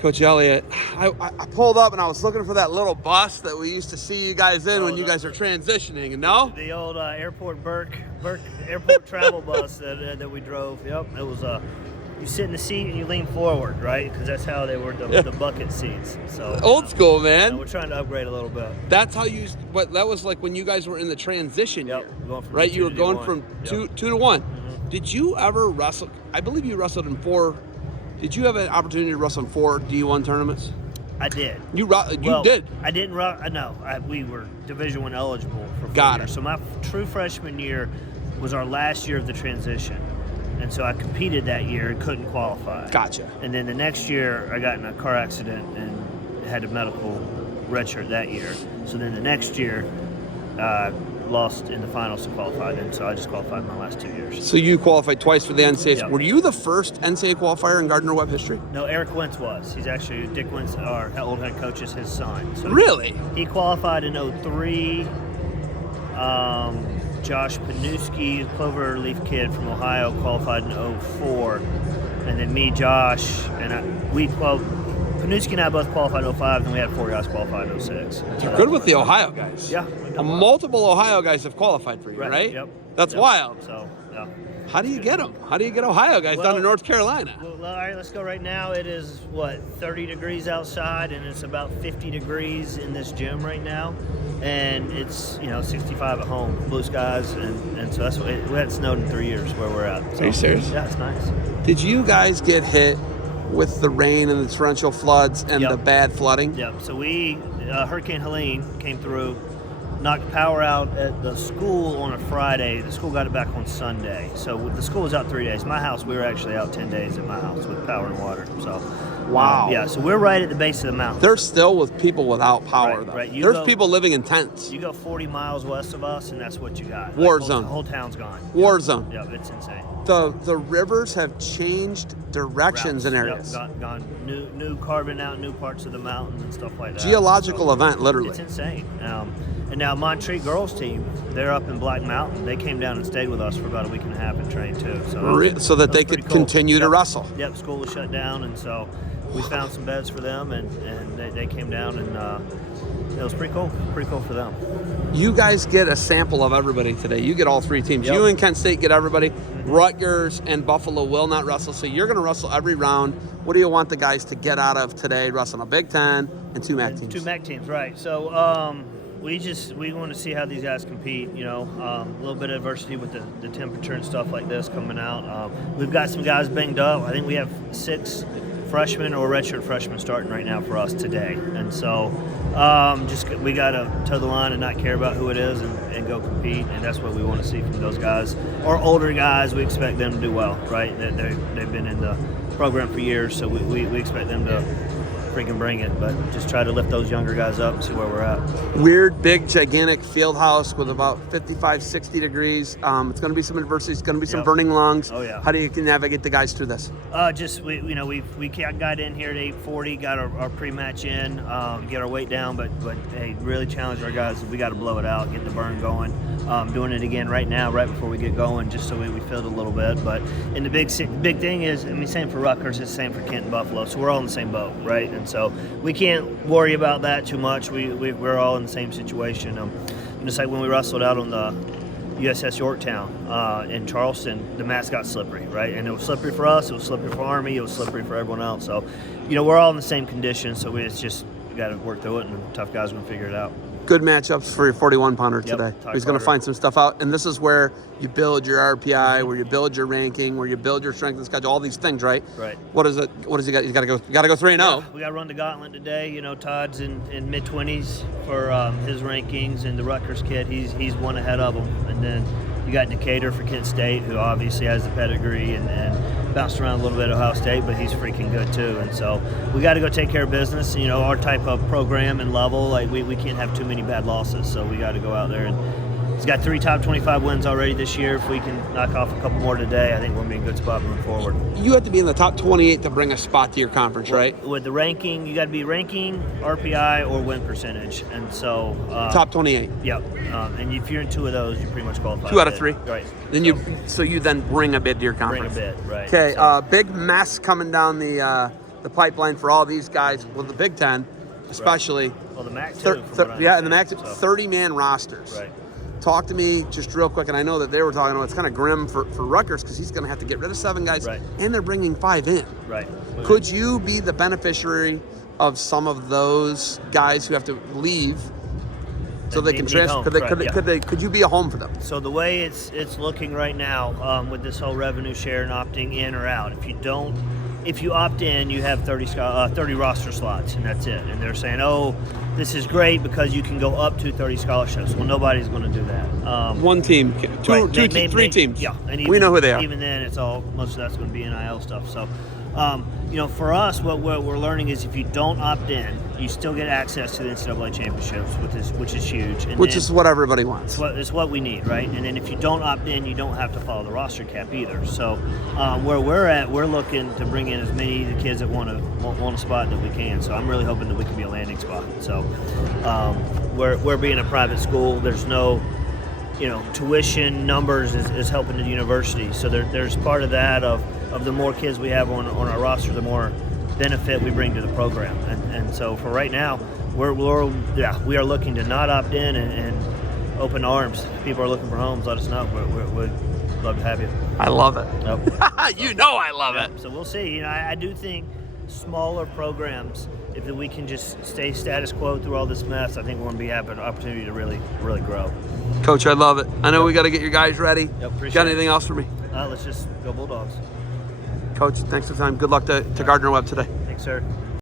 Coach Elliot, I pulled up and I was looking for that little bus that we used to see you guys in when you guys are transitioning, no? The old airport Burke airport travel bus that we drove. Yep, it was you sit in the seat and you lean forward, right? Because that's how they were the bucket seats. So old school, man. we're trying to upgrade a little bit. That's how you. What that was like when you guys were in the transition year, going from right? two You were to going one. from Yep. two to one. Mm-hmm. Did you ever wrestle? I believe you wrestled in 4. Did you have an opportunity to wrestle in 4 D1 tournaments? I did. You Well, did. I didn't. No, we were Division I eligible for 4 Got years. it. So my true freshman year was our last year of the transition, and so I competed that year and couldn't qualify. Gotcha. And then the next year, I got in a car accident and had a medical redshirt that year. So then the next year, lost in the finals to qualify. And so I just qualified my last 2 years. So you qualified twice for the NCAAs. Yep. Were you the first NCAA qualifier in Gardner Webb history? No, Eric Wentz was. He's actually Dick Wentz, our old head coach, is his son. So Really? He qualified in 03. Josh Panuski, Cloverleaf kid from Ohio, qualified in 04. And then me, Josh, and Panuski and I both qualified in 05, and we had 4 guys qualified in 06. You're good with the Ohio guys. Yeah. Multiple Ohio guys have qualified for you, right? Yep. That's Yep. wild. So, yeah. How do you get them? How do you get Ohio guys down to North Carolina? Well, all right, let's go right now. It is, 30 degrees outside, and it's about 50 degrees in this gym right now. And it's, 65 at home, blue skies, and so that's what we hadn't snowed in 3 years where we're at. So, Are you serious? Yeah, it's nice. Did you guys get hit with the rain and the torrential floods and Yep. the bad flooding? Yep. So Hurricane Helene came through, knocked power out at the school on a Friday. The school got it back on Sunday. So the school was out 3 days. My house, we were actually out 10 days at my house with power and water. So, Wow. yeah. So we're right at the base of the mountain. They're still with people without power, Right, though. right. There's people living in tents. You go 40 miles west of us, and that's what you got. War The zone. whole town's gone. War zone. Yep, it's insane. The rivers have changed directions in areas. Yep, gone new carving out new parts of the mountains and stuff like that. Geological event, literally. It's insane. And now Montreat girls team, they're up in Black Mountain. They came down and stayed with us for about a week and a half and trained too. So that they could continue to wrestle. Yep, school was shut down, and so we found some beds for them, and they came down, and it was pretty cool for them. You guys get a sample of everybody today. You get all 3 teams. Yep. You and Kent State get everybody. Rutgers and Buffalo will not wrestle, so you're going to wrestle every round. What do you want the guys to get out of today, wrestling a Big Ten and 2 MAC teams? 2 MAC teams, right. So we want to see how these guys compete, a little bit of adversity with the temperature and stuff like this coming out. We've got some guys banged up. I think we have 6 freshmen or redshirt freshmen starting right now for us today. And so we got to toe the line and not care about who it is and go compete. And that's what we want to see from those guys. Our older guys, we expect them to do well, right? They've been in the program for years, so we expect them to freaking bring it, but just try to lift those younger guys up and see where we're at. Weird, big, gigantic field house with about 55, 60 degrees. It's going to be some adversity. It's going to be some burning lungs. Oh, yeah. How do you navigate the guys through this? We got in here at 8:40, got our pre-match in, get our weight down, but hey, really challenge our guys. We got to blow it out, get the burn going. Doing it again right now, right before we get going, just so we feel it a little bit. But and the big thing is, same for Rutgers, it's the same for Kent and Buffalo. So we're all in the same boat, right? And so we can't worry about that too much. We're all in the same situation. Just like when we wrestled out on the USS Yorktown in Charleston, the mats got slippery, right? And it was slippery for us, it was slippery for Army, it was slippery for everyone else. So, we're all in the same condition, so we got to work through it, and the tough guys are going to figure it out. Good matchups for your 41-pounder today. He's going to find some stuff out, and this is where you build your RPI, where you build your ranking, where you build your strength and schedule, all these things, right? Right. What is it? What does he got? He's got to go 3-0. Yeah, we got to run the gauntlet today. Todd's in mid-20s for his rankings, and the Rutgers kid, he's one ahead of him. And then you got Decatur for Kent State, who obviously has the pedigree and bounced around a little bit at Ohio State, but he's freaking good too. And so we got to go take care of business. Our type of program and level, like we can't have too many bad losses. So we got to go out there, and he's got 3 top 25 wins already this year. If we can knock off a couple more today, I think we'll be in a good spot moving forward. You have to be in the top 28 to bring a spot to your conference, right? With the ranking, you got to be ranking, RPI, or win percentage. And so top 28. Yep. And if you're in 2 of those, you're pretty much qualified. 2 out of 3. Right. Then you then bring a bid to your conference. Bring a bid, right. Okay. Big mess coming down the the pipeline for all these guys. Well, the Big Ten, especially. Right. Well, the MAC too. And the MAC 30-man rosters. Right. Talk to me just real quick, and I know that they were talking about it's kind of grim for Rutgers because he's going to have to get rid of 7 guys, right. and they're bringing 5 in. Right. Could you be the beneficiary of some of those guys who have to leave so they can transfer? Could you be a home for them? So the way it's looking right now with this whole revenue share and opting in or out, if you opt in, you have 30 roster slots, and that's it. And they're saying, oh, this is great because you can go up to 30 scholarships. Well, nobody's going to do that. One team, three teams. Yeah, and we know who they are. Even then, most of that's going to be NIL stuff. So, for us, what we're learning is if you don't opt in, you still get access to the NCAA championships, which is huge. And which is what everybody wants. It's what we need, right? And then if you don't opt in, you don't have to follow the roster cap either. So where we're at, we're looking to bring in as many of the kids that want a spot that we can. So I'm really hoping that we can be a landing spot. So we're being a private school. There's no tuition numbers is helping the university. So there's part of that of the more kids we have on our roster, the more benefit we bring to the program. And so for right now, we are looking to not opt in and open arms. If people are looking for homes, let us know. We'd love to have you. I love it. Yep. I love it. So we'll see. I do think smaller programs, if we can just stay status quo through all this mess, I think we're going to have an opportunity to really, really grow. Coach, I love it. I know we got to get your guys ready. Yep, got anything else for me? Let's just go Bulldogs. Coach, thanks for the time. Good luck to Gardner Webb today. Thanks, sir.